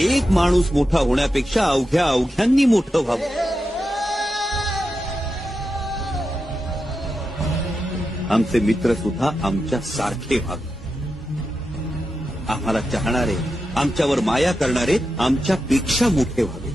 एक माणूस मोठा होण्यापेक्षा अवघ्या अवघ्यांनी मोठं व्हावं. आमचे मित्र सुद्धा आमच्या सारखे व्हावे. आम्हाला चाहणारे, आमच्यावर माया करणारे आमच्यापेक्षा मोठे व्हावे.